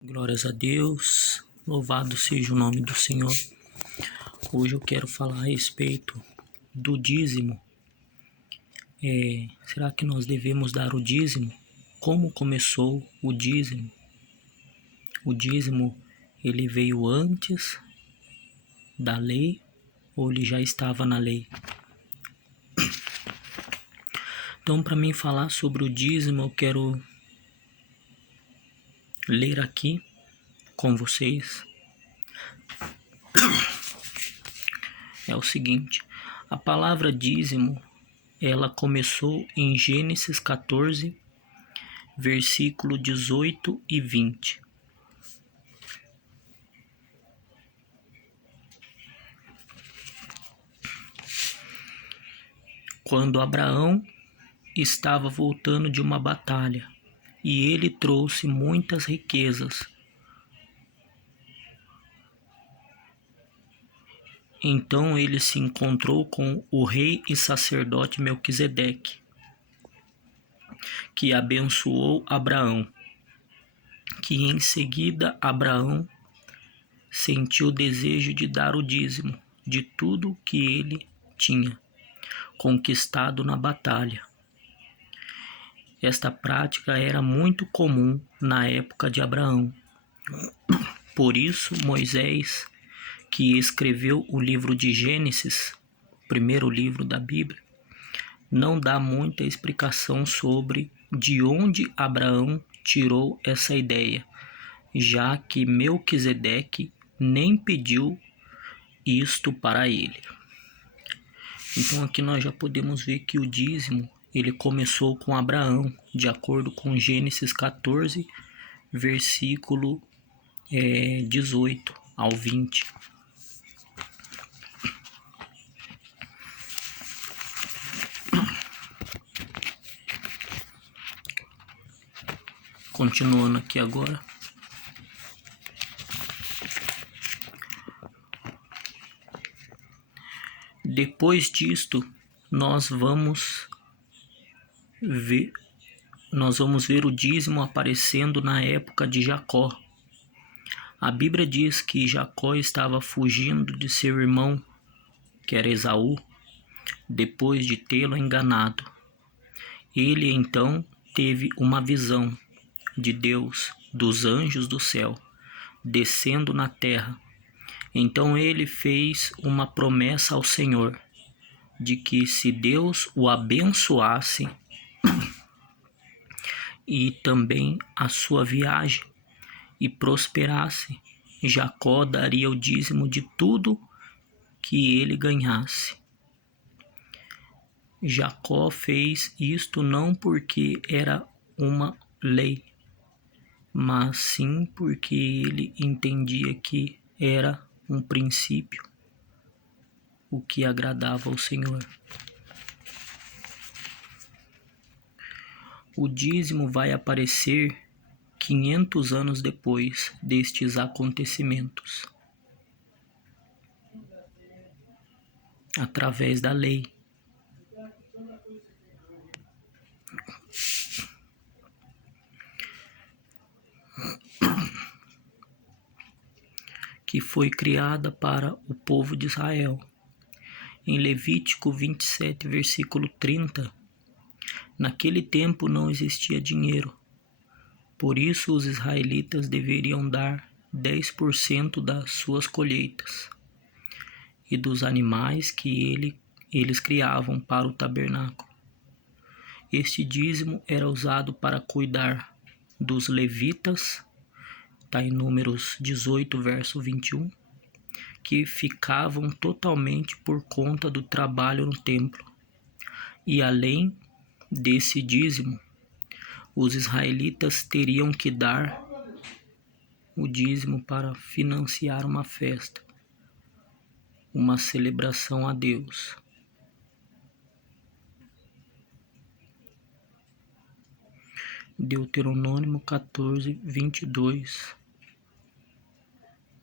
Glórias a Deus, louvado seja o nome do Senhor. Hoje eu quero falar a respeito do dízimo. Será que nós devemos dar o dízimo? Como começou o dízimo? O dízimo, ele veio antes da lei ou ele já estava na lei? Então, para mim falar sobre o dízimo, eu quero ler aqui com vocês. É o seguinte: a palavra dízimo, ela começou em Gênesis 14, versículo 18 e 20. Quando Abraão estava voltando de uma batalha, e ele trouxe muitas riquezas. Então ele se encontrou com o rei e sacerdote Melquisedeque, que abençoou Abraão, que em seguida Abraão sentiu o desejo de dar o dízimo de tudo que ele tinha conquistado na batalha. Esta prática era muito comum na época de Abraão. Por isso, Moisés, que escreveu o livro de Gênesis, primeiro livro da Bíblia, não dá muita explicação sobre de onde Abraão tirou essa ideia, já que Melquisedeque nem pediu isto para ele. Então aqui nós já podemos ver que o dízimo ele começou com Abraão, de acordo com Gênesis 14, versículo 18 ao 20. Continuando aqui agora. Depois disto, nós vamos ver o dízimo aparecendo na época de Jacó. A Bíblia diz que Jacó estava fugindo de seu irmão, que era Esaú, depois de tê-lo enganado. Ele então teve uma visão de Deus, dos anjos do céu, descendo na terra. Então ele fez uma promessa ao Senhor, de que se Deus o abençoasse e também a sua viagem e prosperasse, Jacó daria o dízimo de tudo que ele ganhasse. Jacó fez isto não porque era uma lei, mas sim porque ele entendia que era um princípio, o que agradava ao Senhor. O dízimo vai aparecer 500 anos depois destes acontecimentos, através da lei. Que foi criada para o povo de Israel. Em Levítico 27, versículo 30, naquele tempo não existia dinheiro, por isso os israelitas deveriam dar 10% das suas colheitas e dos animais que eles criavam para o tabernáculo. Este dízimo era usado para cuidar dos levitas, está em Números 18, verso 21, que ficavam totalmente por conta do trabalho no templo. E além desse dízimo, os israelitas teriam que dar o dízimo para financiar uma festa, uma celebração a Deus. Deuteronômio 14, 22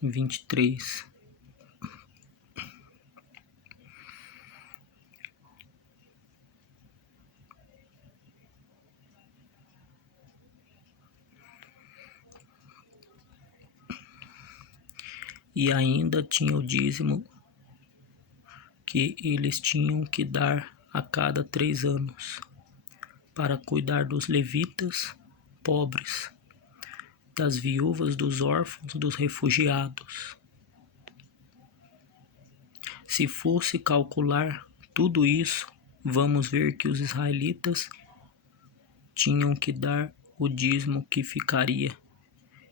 e 23. e ainda tinha o dízimo que eles tinham que dar a cada 3 anos para cuidar dos levitas pobres, das viúvas, dos órfãos, dos refugiados. Se fosse calcular tudo isso, vamos ver que os israelitas tinham que dar o dízimo que ficaria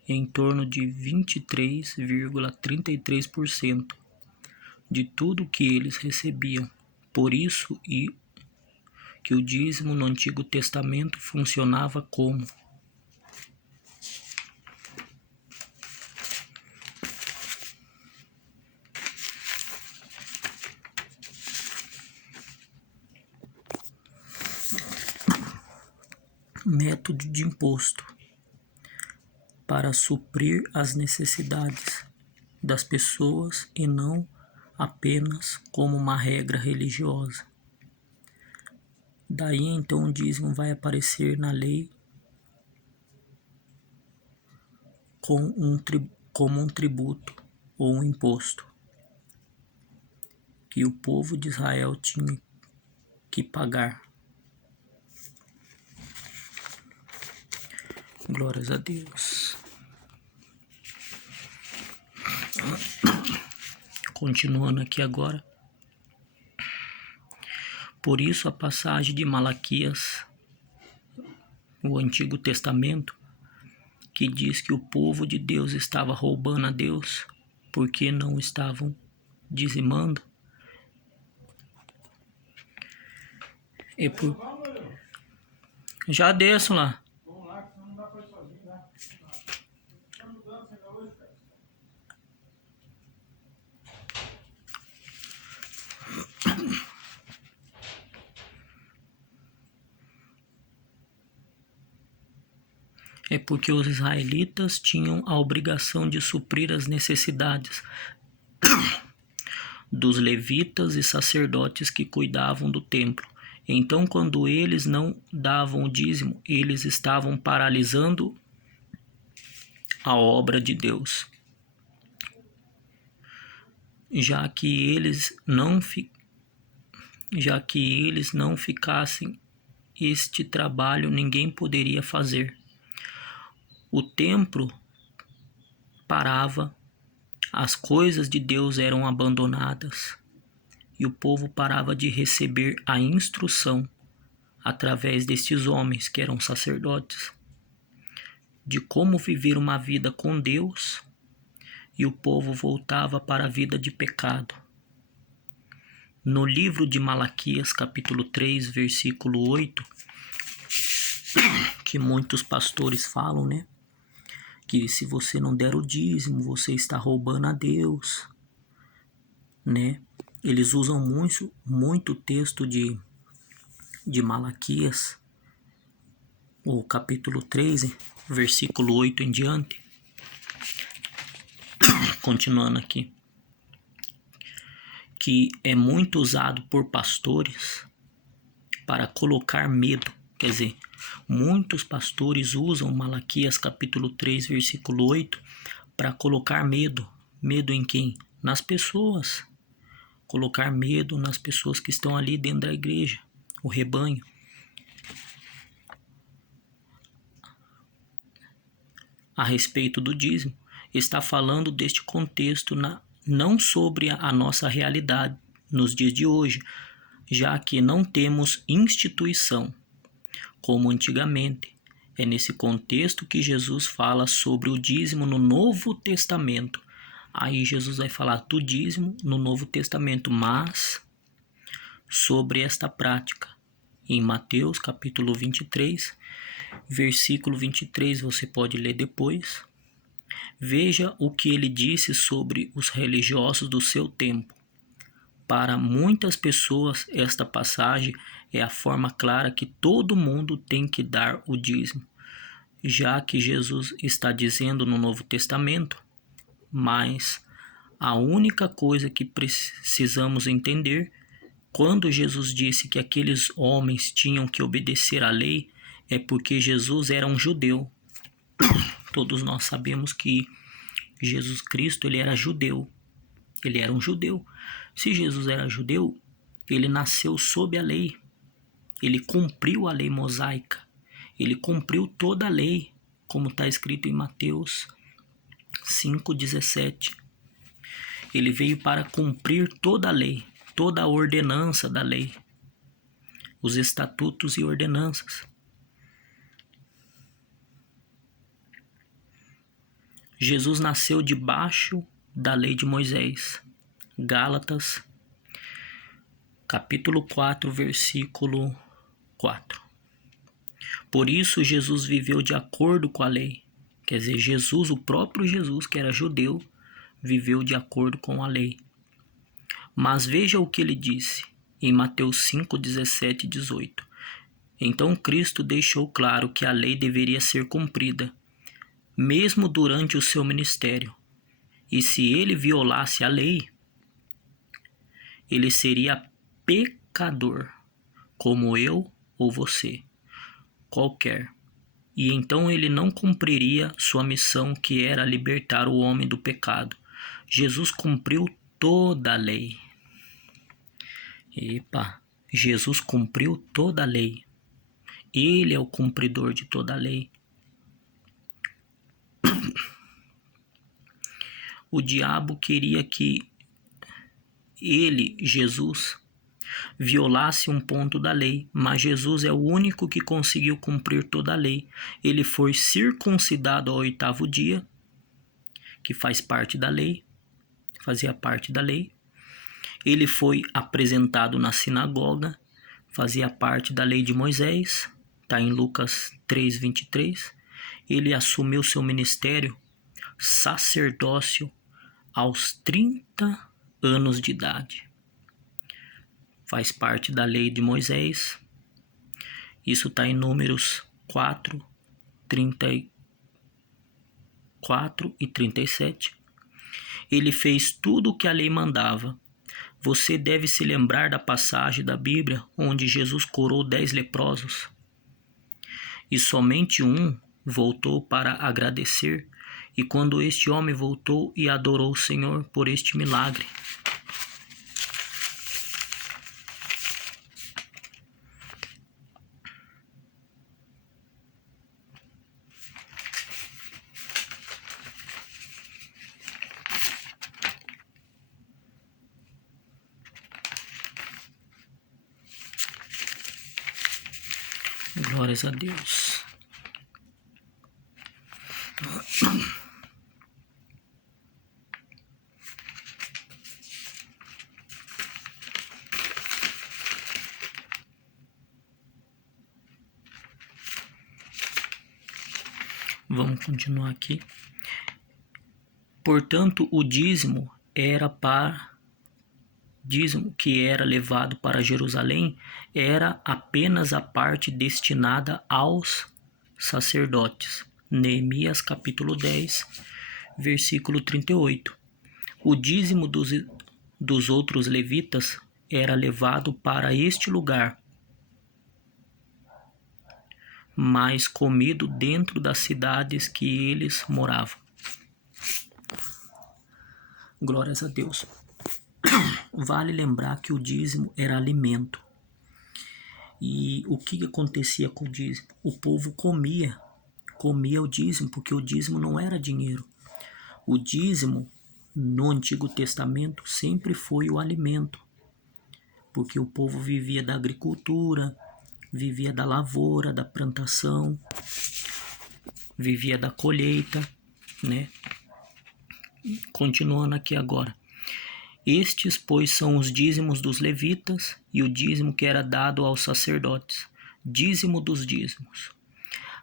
em torno de 23,33% de tudo que eles recebiam. Por isso que o dízimo no Antigo Testamento funcionava como método de imposto para suprir as necessidades das pessoas e não apenas como uma regra religiosa. Daí então o dízimo vai aparecer na lei como um tributo ou um imposto que o povo de Israel tinha que pagar. Glórias a Deus. Continuando aqui agora. Por isso a passagem de Malaquias, o Antigo Testamento, que diz que o povo de Deus estava roubando a Deus porque não estavam dizimando, Já desço lá. É porque os israelitas tinham a obrigação de suprir as necessidades dos levitas e sacerdotes que cuidavam do templo. Então, quando eles não davam o dízimo, eles estavam paralisando a obra de Deus. Já que eles não ficassem este trabalho, ninguém poderia fazer. O templo parava, as coisas de Deus eram abandonadas e o povo parava de receber a instrução através destes homens que eram sacerdotes de como viver uma vida com Deus, e o povo voltava para a vida de pecado. No livro de Malaquias, capítulo 3, versículo 8, que muitos pastores falam, né? Que se você não der o dízimo, você está roubando a Deus, né? Eles usam muito texto de Malaquias, o capítulo 3, versículo 8 em diante. Continuando aqui. Que é muito usado por pastores para colocar medo. Quer dizer, muitos pastores usam Malaquias capítulo 3, versículo 8 para colocar medo. Medo em quem? Nas pessoas. Colocar medo nas pessoas que estão ali dentro da igreja, o rebanho. A respeito do dízimo, está falando deste contexto não sobre a nossa realidade nos dias de hoje, já que não temos instituição como antigamente. É nesse contexto que Jesus fala sobre o dízimo no Novo Testamento. Aí Jesus vai falar do dízimo no Novo Testamento, mas sobre esta prática. Em Mateus capítulo 23, versículo 23, você pode ler depois. Veja o que ele disse sobre os religiosos do seu tempo. Para muitas pessoas, esta passagem é a forma clara que todo mundo tem que dar o dízimo, já que Jesus está dizendo no Novo Testamento. Mas a única coisa que precisamos entender, quando Jesus disse que aqueles homens tinham que obedecer à lei, é porque Jesus era um judeu. Todos nós sabemos que Jesus Cristo, ele era judeu. Ele era um judeu. Se Jesus era judeu, ele nasceu sob a lei. Ele cumpriu a lei mosaica. Ele cumpriu toda a lei, como está escrito em Mateus 5,17. Ele veio para cumprir toda a lei, toda a ordenança da lei, os estatutos e ordenanças. Jesus nasceu debaixo da lei de Moisés. Gálatas, capítulo 4, versículo 4. Por isso Jesus viveu de acordo com a lei. Quer dizer, Jesus, o próprio Jesus, que era judeu, viveu de acordo com a lei. Mas veja o que ele disse em Mateus 5, 17 e 18. Então Cristo deixou claro que a lei deveria ser cumprida, mesmo durante o seu ministério. E se ele violasse a lei, ele seria pecador, como eu ou você, qualquer. E então ele não cumpriria sua missão, que era libertar o homem do pecado. Jesus cumpriu toda a lei. Jesus cumpriu toda a lei. Ele é o cumpridor de toda a lei. O diabo queria que ele, Jesus, violasse um ponto da lei, mas Jesus é o único que conseguiu cumprir toda a lei. Ele foi circuncidado ao 8º dia, que faz parte da lei, fazia parte da lei. Ele foi apresentado na sinagoga, fazia parte da lei de Moisés, está em Lucas 3:23. Ele assumiu seu ministério, sacerdócio, aos 30 anos de idade. Faz parte da lei de Moisés. Isso está em Números 4, 34 e 37. Ele fez tudo o que a lei mandava. Você deve se lembrar da passagem da Bíblia onde Jesus curou 10 leprosos. E somente um voltou para agradecer. E quando este homem voltou e adorou o Senhor por este milagre, glórias a Deus. Vamos continuar aqui. Portanto, o dízimo que era levado para Jerusalém era apenas a parte destinada aos sacerdotes. Neemias capítulo 10, versículo 38. O dízimo dos outros levitas era levado para este lugar, mas comido dentro das cidades que eles moravam. Glórias a Deus. Vale lembrar que o dízimo era alimento. E o que acontecia com o dízimo? O povo comia o dízimo, porque o dízimo não era dinheiro. O dízimo, no Antigo Testamento, sempre foi o alimento, porque o povo vivia da agricultura, vivia da lavoura, da plantação, vivia da colheita, né? Continuando aqui agora. Estes, pois, são os dízimos dos levitas e o dízimo que era dado aos sacerdotes. Dízimo dos dízimos.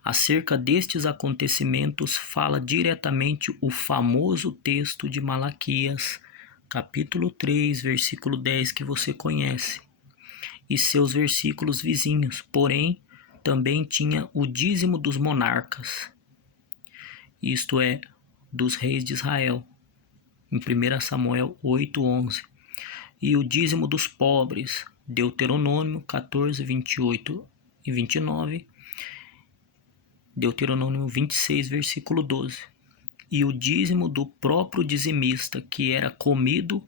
Acerca destes acontecimentos fala diretamente o famoso texto de Malaquias, capítulo 3, versículo 10, que você conhece, e seus versículos vizinhos. Porém, também tinha o dízimo dos monarcas, isto é, dos reis de Israel, em 1 Samuel 8:11, e o dízimo dos pobres, Deuteronômio 14, 28 e 29, Deuteronômio 26, versículo 12. e o dízimo do próprio dizimista, que era comido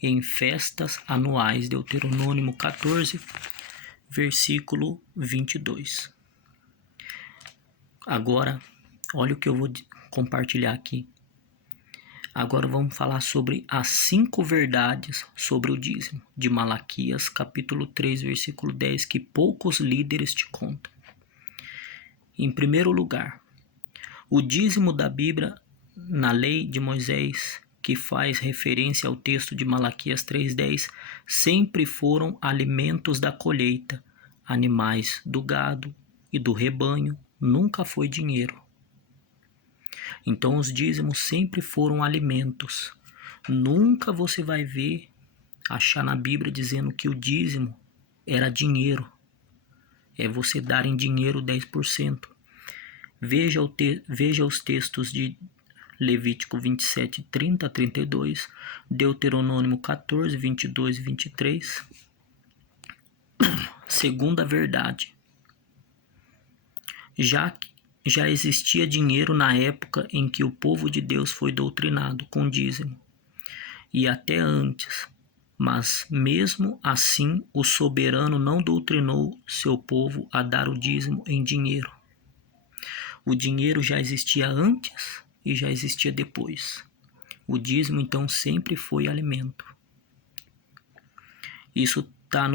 em festas anuais. Deuteronômio 14, versículo 22. Agora, olha o que eu vou compartilhar aqui. Agora vamos falar sobre as 5 verdades sobre o dízimo, de Malaquias, capítulo 3, versículo 10, que poucos líderes te contam. Em primeiro lugar, o dízimo da Bíblia na lei de Moisés, que faz referência ao texto de Malaquias 3,10, sempre foram alimentos da colheita, animais do gado e do rebanho, nunca foi dinheiro. Então os dízimos sempre foram alimentos. Nunca você vai achar na Bíblia dizendo que o dízimo era dinheiro. É você dar em dinheiro 10%. Veja os textos de Levítico 27, 30 a 32, Deuteronômio 14, 22 e 23. Segunda verdade. Já existia dinheiro na época em que o povo de Deus foi doutrinado com dízimo, e até antes, mas mesmo assim o soberano não doutrinou seu povo a dar o dízimo em dinheiro. O dinheiro já existia antes e já existia depois. O dízimo então sempre foi alimento. Isso está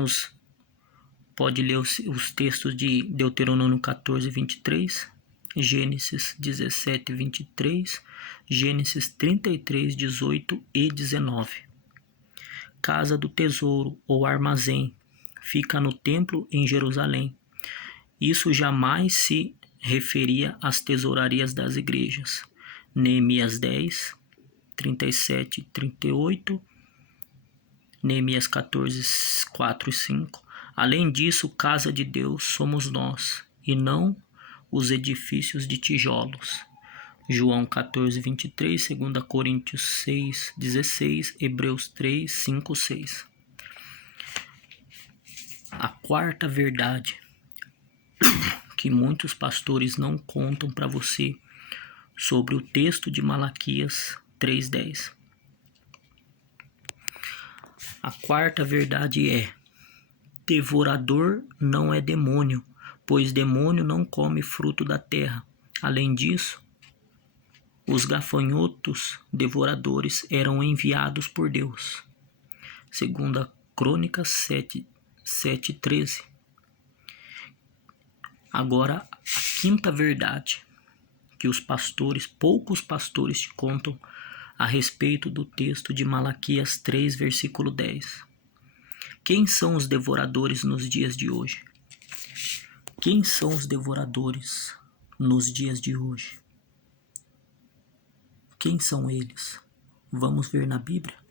pode ler os textos de Deuteronômio 14, 23, Gênesis 17, 23, Gênesis 33, 18 e 19. Casa do tesouro ou armazém fica no templo em Jerusalém. Isso jamais se referia às tesourarias das igrejas. Neemias 10, 37 e 38, Neemias 14, 4 e 5. Além disso, casa de Deus somos nós, e não os edifícios de tijolos. João 14, 23, 2 Coríntios 6, 16, Hebreus 3, 5, 6. A quarta verdade que muitos pastores não contam para você sobre o texto de Malaquias 3:10. A quarta verdade é: devorador não é demônio, pois demônio não come fruto da terra. Além disso, os gafanhotos devoradores eram enviados por Deus. Segunda Crônicas 7:13. Agora, a quinta verdade que poucos pastores te contam a respeito do texto de Malaquias 3, versículo 10. Quem são os devoradores nos dias de hoje? Quem são os devoradores nos dias de hoje? Quem são eles? Vamos ver na Bíblia?